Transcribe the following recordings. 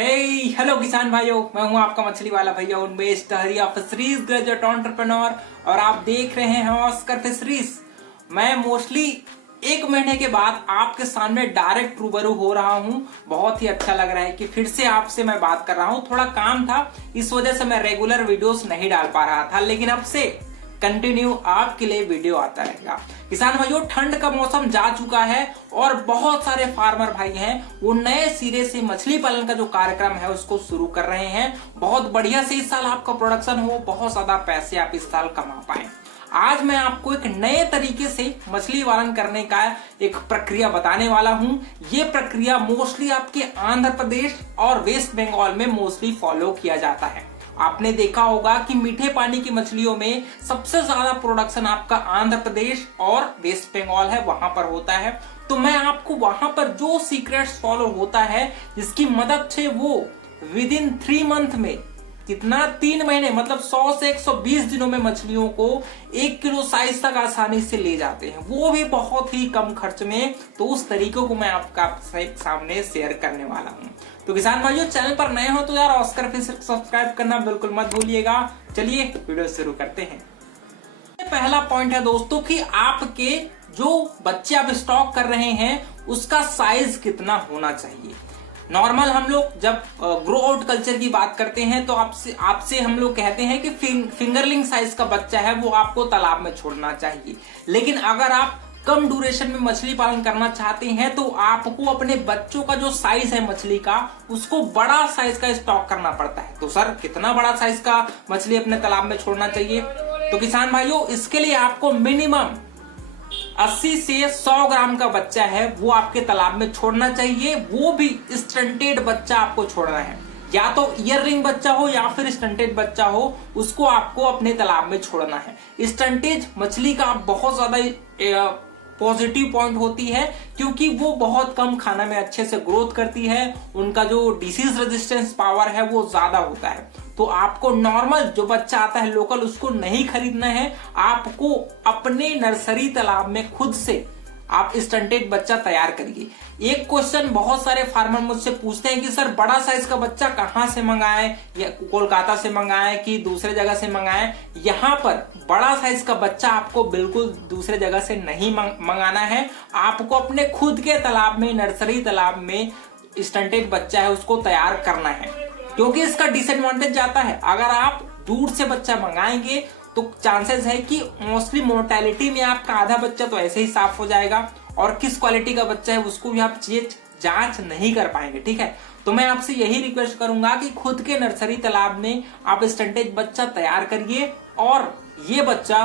Hello किसान भाइयों, मैं हूं आपका मछली वाला भैया उन्मेष टहरिया, फिशरीज ग्रेजुएट एंटरप्रेन्योर, और आप देख रहे हैं ऑस्कर फिशरीज। मैं मोस्टली 1 महीने के बाद आपके सामने डायरेक्ट रूबरू हो रहा हूं। बहुत ही अच्छा लग रहा है कि फिर से आपसे मैं बात कर रहा हूं। थोड़ा काम था, इस वजह से मैं रेगुलर वीडियोस नहीं डाल पा रहा था, लेकिन अब से कंटिन्यू आपके लिए वीडियो आता रहेगा। किसान भाइयों, ठंड का मौसम जा चुका है और बहुत सारे फार्मर भाई हैं वो नए सिरे से मछली पालन का जो कार्यक्रम है उसको शुरू कर रहे हैं। बहुत बढ़िया से इस साल आपका प्रोडक्शन हो, बहुत ज्यादा पैसे आप इस साल कमा पाए। आज मैं आपको एक नए तरीके से मछली पालन करने का एक प्रक्रिया बताने वाला हूं। ये प्रक्रिया मोस्टली आपके आंध्र प्रदेश और वेस्ट बंगाल में मोस्टली फॉलो किया जाता है। आपने देखा होगा कि मीठे पानी की मछलियों में सबसे ज्यादा प्रोडक्शन आपका आंध्र प्रदेश और वेस्ट बंगाल है, वहां पर होता है। तो मैं आपको वहां पर जो सीक्रेट्स फॉलो होता है, जिसकी मदद से वो विद इन 3 मंथ में कितना 3 महीने मतलब 100 से 120 दिनों में मछलियों को 1 किलो साइज तक आसानी से ले जाते हैं, वो भी बहुत ही कम खर्च में। तो उस तरीकों को मैं आपका सामने शेयर करने वाला हूं। तो किसान भाइयों, चैनल पर नए हो तो यार ऑस्कर फिश सब्सक्राइब करना बिल्कुल मत भूलिएगा। चलिए वीडियो शुरू करते हैं। पहला पॉइंट है दोस्तों कि आपके जो बच्चे आप स्टॉक कर रहे हैं उसका साइज कितना होना चाहिए। नॉर्मल हम लोग जब ग्रो आउट कल्चर की बात करते हैं तो आपसे हम लोग कहते हैं कि फिंगरलिंग साइज का बच्चा है वो आपको तालाब में छोड़ना चाहिए। लेकिन अगर आप कम ड्यूरेशन में मछली पालन करना चाहते हैं तो आपको अपने बच्चों का जो साइज है मछली का, उसको बड़ा साइज का स्टॉक करना पड़ता है। तो सर, कितना बड़ा साइज का मछली अपने तालाब में छोड़ना चाहिए? तो किसान भाइयों, इसके लिए आपको मिनिमम 80 से 100 ग्राम का बच्चा है वो आपके तालाब में छोड़ना चाहिए। वो भी स्टंटेड बच्चा आपको छोड़ना है, या तो ईयर रिंग बच्चा हो या फिर स्टंटेड बच्चा हो, उसको आपको अपने तालाब में छोड़ना है। स्टंटेज मछली का बहुत ज्यादा पॉजिटिव पॉइंट होती है क्योंकि वो बहुत कम खाना में अच्छे से ग्रोथ करती है, उनका जो डिसीज रेजिस्टेंस पावर है वो ज्यादा होता है। तो आपको नॉर्मल जो बच्चा आता है लोकल, उसको नहीं खरीदना है। आपको अपने नर्सरी तालाब में खुद से आप स्टंटेड बच्चा तैयार करिए। एक क्वेश्चन बहुत सारे फार्मर मुझसे पूछते हैं कि सर, बड़ा साइज का बच्चा कहां से मंगाएं, या कोलकाता से मंगाएं कि दूसरे जगह से मंगाएं। यहाँ पर बड़ा साइज का बच्चा आपको बिल्कुल दूसरे जगह से नहीं मंगाना है। आपको अपने खुद के तालाब में, नर्सरी तालाब में स्टंटेड बच्चा है उसको तैयार करना है। क्योंकि इसका डिसएडवांटेज जाता है, अगर आप दूर से बच्चा मंगाएंगे तो चांसेस है कि मोस्टली मोर्टेलिटी में आपका आधा बच्चा तो ऐसे ही साफ हो जाएगा, और किस क्वालिटी का बच्चा है उसको भी आप जांच नहीं कर पाएंगे। ठीक है, तो मैं आपसे यही रिक्वेस्ट करूंगा कि खुद के नर्सरी तालाब में आप स्टंटेज बच्चा तैयार करिए और ये बच्चा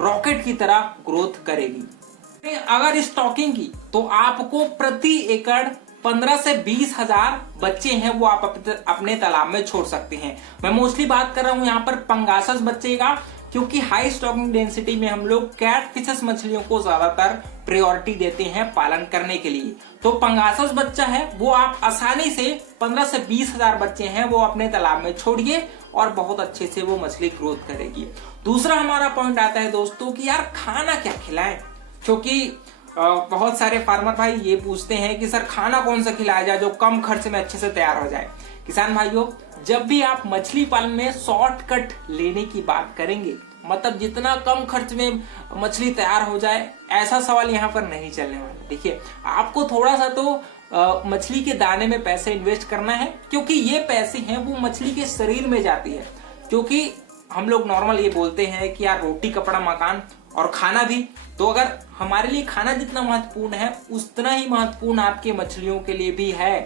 रॉकेट की तरह ग्रोथ करेगी। अगर स्टॉकिंग की तो आपको प्रति एकड़ 15 से 20 हजार बच्चे हैं वो आप अपने तालाब में छोड़ सकते हैं। मैं मोस्टली बात कर रहा हूं यहाँ पर पंगासस बच्चे का, क्योंकि हाई स्टॉकिंग डेंसिटी में हम लोग कैट फिशेस मछलियों को ज्यादातर प्रायोरिटी देते हैं पालन करने के लिए। तो पंगासस बच्चा है वो आप आसानी से 15 से 20 हजार बच्चे हैं वो अपने तालाब में छोड़िए और बहुत अच्छे से वो मछली ग्रोथ करेगी। दूसरा हमारा पॉइंट आता है दोस्तों कि यार खाना क्या खिलाएं, क्योंकि बहुत सारे फार्मर भाई ये पूछते हैं कि सर, खाना कौन सा खिलाया जाए जो कम खर्च में अच्छे से तैयार हो जाए। किसान भाइयों, जब भी आप मछली पालन में शॉर्टकट लेने की बात करेंगे, मतलब जितना कम खर्च में मछली तैयार हो जाए, ऐसा सवाल यहाँ पर नहीं चलने वाला। देखिए, आपको थोड़ा सा तो मछली के दाने में पैसे इन्वेस्ट करना है, क्योंकि ये पैसे हैं वो मछली के शरीर में जाती है। क्योंकि हम लोग नॉर्मल ये बोलते हैं कि यार रोटी कपड़ा मकान और खाना भी, तो अगर हमारे लिए खाना जितना महत्वपूर्ण है उतना ही महत्वपूर्ण आपके मछलियों के लिए भी है।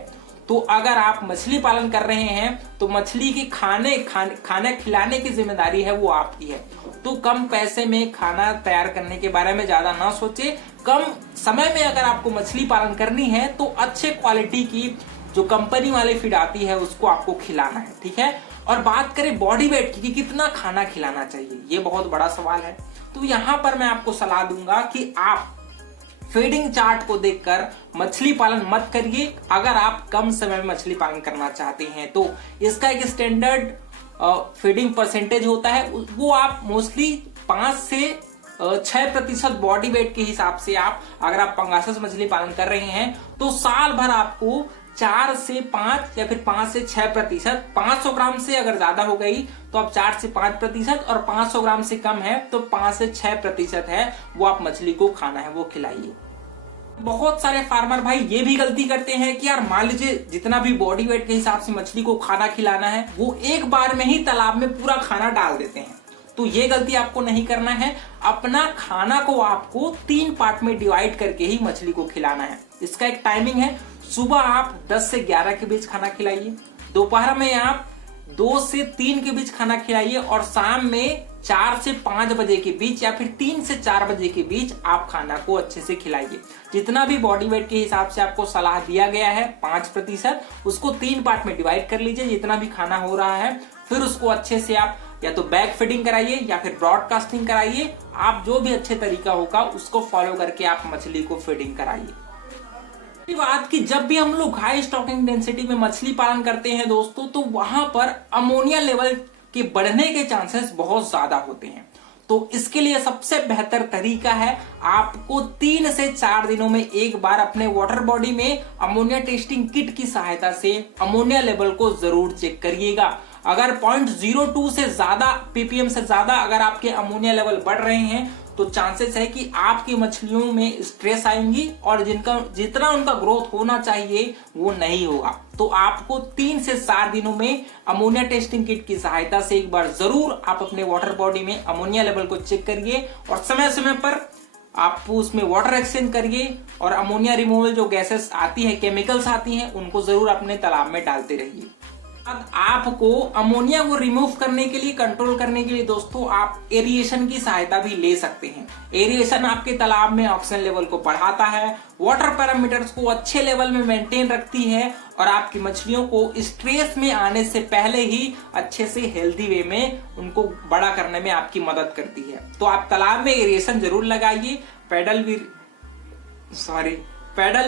तो अगर आप मछली पालन कर रहे हैं तो मछली के खाने खिलाने की जिम्मेदारी है वो आपकी है। तो कम पैसे में खाना तैयार करने के बारे में ज्यादा ना सोचे। कम समय में अगर आपको मछली पालन करनी है तो अच्छे क्वालिटी की जो कंपनी वाली फीड आती है उसको आपको खिलाना है। ठीक है, और बात करें बॉडी वेट की कि कितना खाना खिलाना चाहिए, ये बहुत बड़ा सवाल है। तो यहाँ पर मैं आपको सलाह दूंगा कि आप फीडिंग चार्ट को देखकर मछली पालन मत करिए। अगर आप कम समय में मछली पालन करना चाहते हैं तो इसका एक स्टैंडर्ड फीडिंग परसेंटेज होता है, वो आप मोस्टली 5 से 6% बॉडी वेट के हिसाब से आप अगर आप पंगासस मछली पालन कर रहे हैं तो साल भर आपको 4 से 5 या फिर 5 से 6%। 500 ग्राम से अगर ज्यादा हो गई तो आप 4 से 5% और 500 ग्राम से कम है तो 5 से 6% है वो आप मछली को खाना है वो खिलाइए। बहुत सारे फार्मर भाई ये भी गलती करते हैं कि यार मान लीजिए जितना भी बॉडी वेट के हिसाब से मछली को खाना खिलाना है वो एक बार में ही तालाब में पूरा खाना डाल देते हैं। तो ये गलती आपको नहीं करना है। अपना खाना को आपको 3 पार्ट में डिवाइड करके ही मछली को खिलाना है। इसका एक टाइमिंग है, सुबह आप 10 से 11 के बीच खाना खिलाइए, दोपहर में आप 2 से 3 के बीच खाना खिलाइए और शाम में 4 से 5 बजे के बीच या फिर 3 से 4 बजे के बीच आप खाना को अच्छे से खिलाइए। जितना भी बॉडी वेट के हिसाब से आपको सलाह दिया गया है 5%, उसको 3 पार्ट में डिवाइड कर लीजिए जितना भी खाना हो रहा है। फिर उसको अच्छे से आप या तो बैक फीडिंग कराइए या फिर ब्रॉडकास्टिंग कराइए। आप जो भी अच्छे तरीका होगा उसको फॉलो करके आप मछली को फीडिंग कराइए। बात की जब भी हम लोग हाई स्टॉकिंग डेंसिटी में मछली पालन करते हैं दोस्तों, तो वहां पर अमोनिया लेवल के बढ़ने के चांसेस बहुत ज्यादा होते हैं। तो इसके लिए सबसे बेहतर तरीका है आपको 3 से 4 दिनों में एक बार अपने वाटर बॉडी में अमोनिया टेस्टिंग किट की सहायता से अमोनिया लेवल को जरूर चेक करिएगा। अगर 0.02 से ज्यादा ppm से ज्यादा अगर आपके अमोनिया लेवल बढ़ रहे हैं तो चांसेस है कि आपकी मछलियों में स्ट्रेस आएंगी और जितना उनका ग्रोथ होना चाहिए वो नहीं होगा। तो आपको 3 से 4 दिनों में अमोनिया टेस्टिंग किट की सहायता से एक बार जरूर आप अपने वाटर बॉडी में अमोनिया लेवल को चेक करिए और समय समय पर आप उसमें वाटर एक्सचेंज करिए और अमोनिया रिमूवल जो गैसेस आती है, केमिकल्स आती हैं, उनको जरूर अपने तालाब में डालते रहिए। आपको अमोनिया को रिमूव करने के लिए, कंट्रोल करने के लिए दोस्तों आप एरिएशन की सहायता भी ले सकते हैं। एरिएशन आपके तालाब में ऑक्सीजन लेवल को बढ़ाता है, वाटर पैरामीटर्स को अच्छे लेवल में मेंटेन रखती है और आपकी मछलियों को स्ट्रेस में आने से पहले ही अच्छे से हेल्दी वे में उनको बड़ा करने में आपकी मदद करती है। तो आप तालाब में एरिएशन जरूर लगाइए। पैडल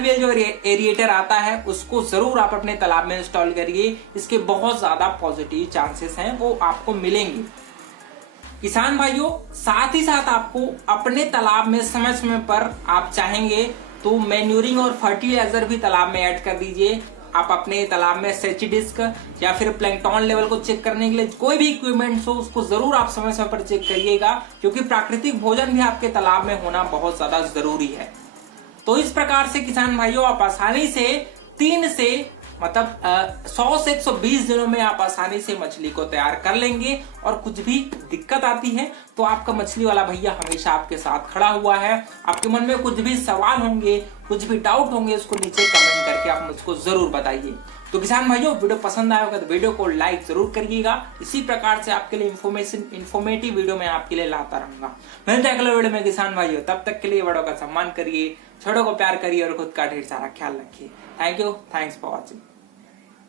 व्हील जो एरिएटर आता है उसको जरूर आप अपने तालाब में इंस्टॉल करिए। इसके बहुत ज्यादा पॉजिटिव चांसेस हैं वो आपको मिलेंगे। किसान भाइयों, साथ ही साथ आपको अपने तालाब में समय समय पर आप चाहेंगे तो मैन्यूरिंग और फर्टिलाइजर भी तालाब में ऐड कर दीजिए। आप अपने तालाब में सेची डिस्क या फिर प्लैंकटन लेवल को चेक करने के लिए कोई भी इक्विपमेंट हो उसको जरूर आप समय समय पर चेक करिएगा, क्योंकि प्राकृतिक भोजन भी आपके तालाब में होना बहुत ज्यादा जरूरी है। तो इस प्रकार से किसान भाइयों आप आसानी से 3 से 100 से 120 दिनों में आप आसानी से मछली को तैयार कर लेंगे। और कुछ भी दिक्कत आती है तो आपका मछली वाला भैया हमेशा आपके साथ खड़ा हुआ है। आपके मन में कुछ भी सवाल होंगे, कुछ भी डाउट होंगे, उसको नीचे कमेंट करके आप मुझको जरूर बताइए। तो किसान भाइयों, वीडियो पसंद आया होगा तो वीडियो को लाइक जरूर करिएगा। इसी प्रकार से आपके लिए इन्फॉर्मेटिव वीडियो मैं आपके लिए लाता रहूंगा। मिलते हैं अगले वीडियो में किसान भाइयों, तब तक के लिए बड़ों का सम्मान करिए, छोटों को प्यार करिए और खुद का ढेर सारा ख्याल रखिए। Thank you, thanks for watching.